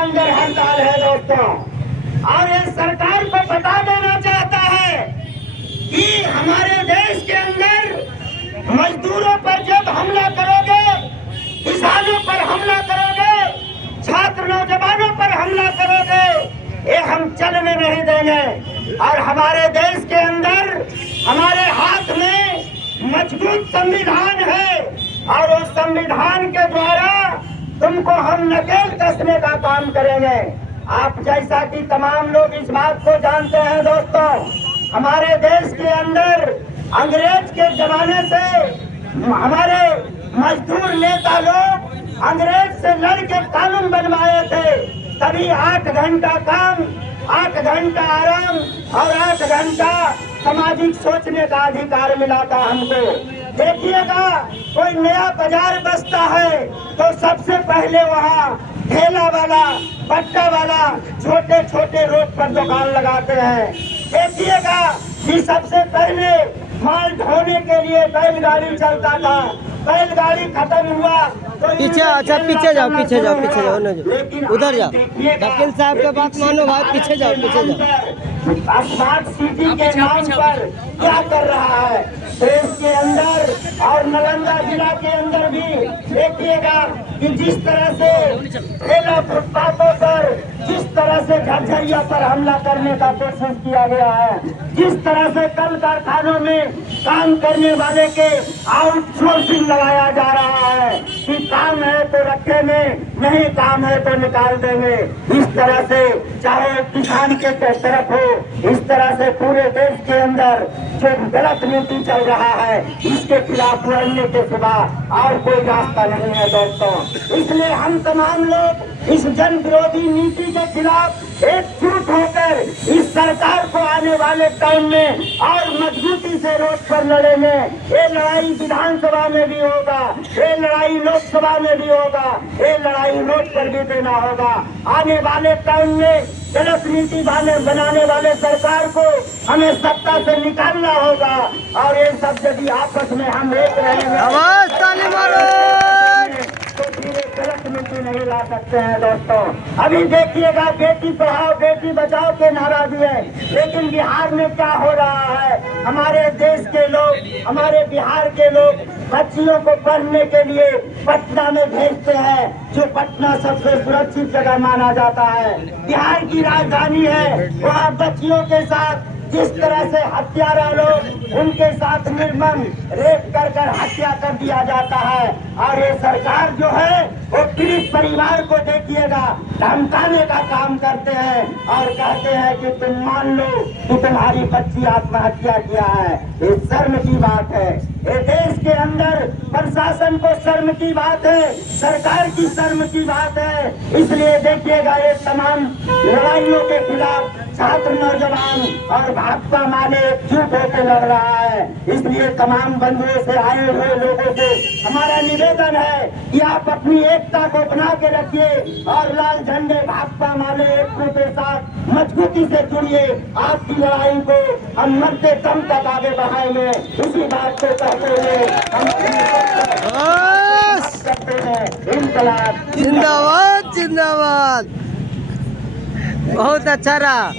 अंदर हड़ताल है दोस्तों। और ये सरकार को बता देना चाहता है कि हमारे देश के अंदर मजदूरों पर जब हमला करोगे, किसानों पर हमला करोगे, छात्र नौजवानों पर हमला करोगे, ये हम चलने नहीं देंगे। और हमारे देश के अंदर हमारे हाथ में मजबूत संविधान है और उस संविधान के द्वारा तुमको हम नकेल कसने का काम करेंगे। आप जैसा कि तमाम लोग इस बात को जानते हैं दोस्तों, हमारे देश के अंदर अंग्रेज के जमाने से हमारे मजदूर नेता लोग अंग्रेज से लड़ के कानून बनवाए थे। तभी 8 घंटा काम, 8 घंटा आराम और 8 घंटा सामाजिक सोचने का अधिकार मिला था हमको। देखिएगा, कोई नया बाजार बसता है तो सबसे पहले वहाँ ठेला वाला, पट्टा वाला छोटे छोटे रोड पर दुकान लगाते हैं। देखिएगा कि सबसे पहले माल ढोने के लिए बैलगाड़ी चलता था, बैलगाड़ी खत्म हुआ तो पीछे, अच्छा पीछे जाओ, पीछे जाओ, पीछे जाओ, न जाओ, उधर जाओ। वकील साहब के बात मानो भाई, पीछे जाओ, पीछे जाओ। स्मार्ट सिटी के नाम पर क्या कर रहा है देश के अंदर और नालंदा जिला के अंदर भी। देखिएगा कि जिस तरह से ठेला फुटपाथों पर, जिस तरह से झरझरिया पर हमला करने का कोशिश किया गया है, जिस तरह से कल कारखानों में काम करने वाले के आउटसोर्सिंग लगाया जा रहा है कि काम है तो रखेंगे, नहीं काम है तो निकाल देंगे। इस तरह से चाहे किसान के तरफ हो, इस तरह से पूरे देश के अंदर जो गलत नीति चल रहा है, इसके खिलाफ लड़ने के सिवा और कोई रास्ता नहीं है दोस्तों। इसलिए हम तमाम लोग इस जन विरोधी नीति के खिलाफ एकजुट होकर इस सरकार को आने वाले टाइम में और मजबूती से रोड पर लड़ेंगे। ये लड़ाई विधानसभा में भी होगा, ये लड़ाई लोकसभा में भी होगा, ये लड़ाई रोड पर भी देना होगा। आने वाले टाइम में गलत नीति बनाने वाले सरकार को हमें सत्ता से निकालना होगा। और ये सब यदि आपस में हम एक रहेंगे तो फिर गलत नीति नहीं ला सकते हैं दोस्तों। अभी देखिएगा, बेटी पढ़ाओ बेटी बचाओ के नारा दिए, लेकिन बिहार में क्या हो रहा है? हमारे देश के लोग, हमारे बिहार के लोग बच्चियों को पढ़ने के लिए पटना में भेजते हैं, जो पटना सबसे सुरक्षित जगह माना जाता है, बिहार की राजधानी है। वहाँ बच्चियों के साथ जिस तरह से हत्यारा लोग उनके साथ निर्मम रेप कर हत्या कर दिया जाता है। और ये सरकार जो है वो पीड़ित परिवार को देखिएगा धमकाने का काम करते हैं और कहते हैं कि तुम मान लो कि तुम्हारी बच्ची आत्महत्या किया है। ये शर्म की बात है। ये देश के अंदर प्रशासन को शर्म की बात है, सरकार की शर्म की बात है। इसलिए देखिएगा, ये तमाम लड़ाइयों के खिलाफ छात्र नौजवान और भाजपा माले एकजुट होकर लड़ रहा है। इसलिए तमाम बंधुओं से, आए हुए लोगों से हमारा निवेदन है कि आप अपनी एकता को बना के रखिए और लाल झंडे भाजपा माले एकता के साथ मजबूती से जुड़िए। आपकी लड़ाई को हम मरते दम तक आगे बढ़ाएंगे। इसी बात को कहते हुए हम करते हैं इंकलाब जिंदाबाद, जिंदाबाद। बहुत अच्छा रहा।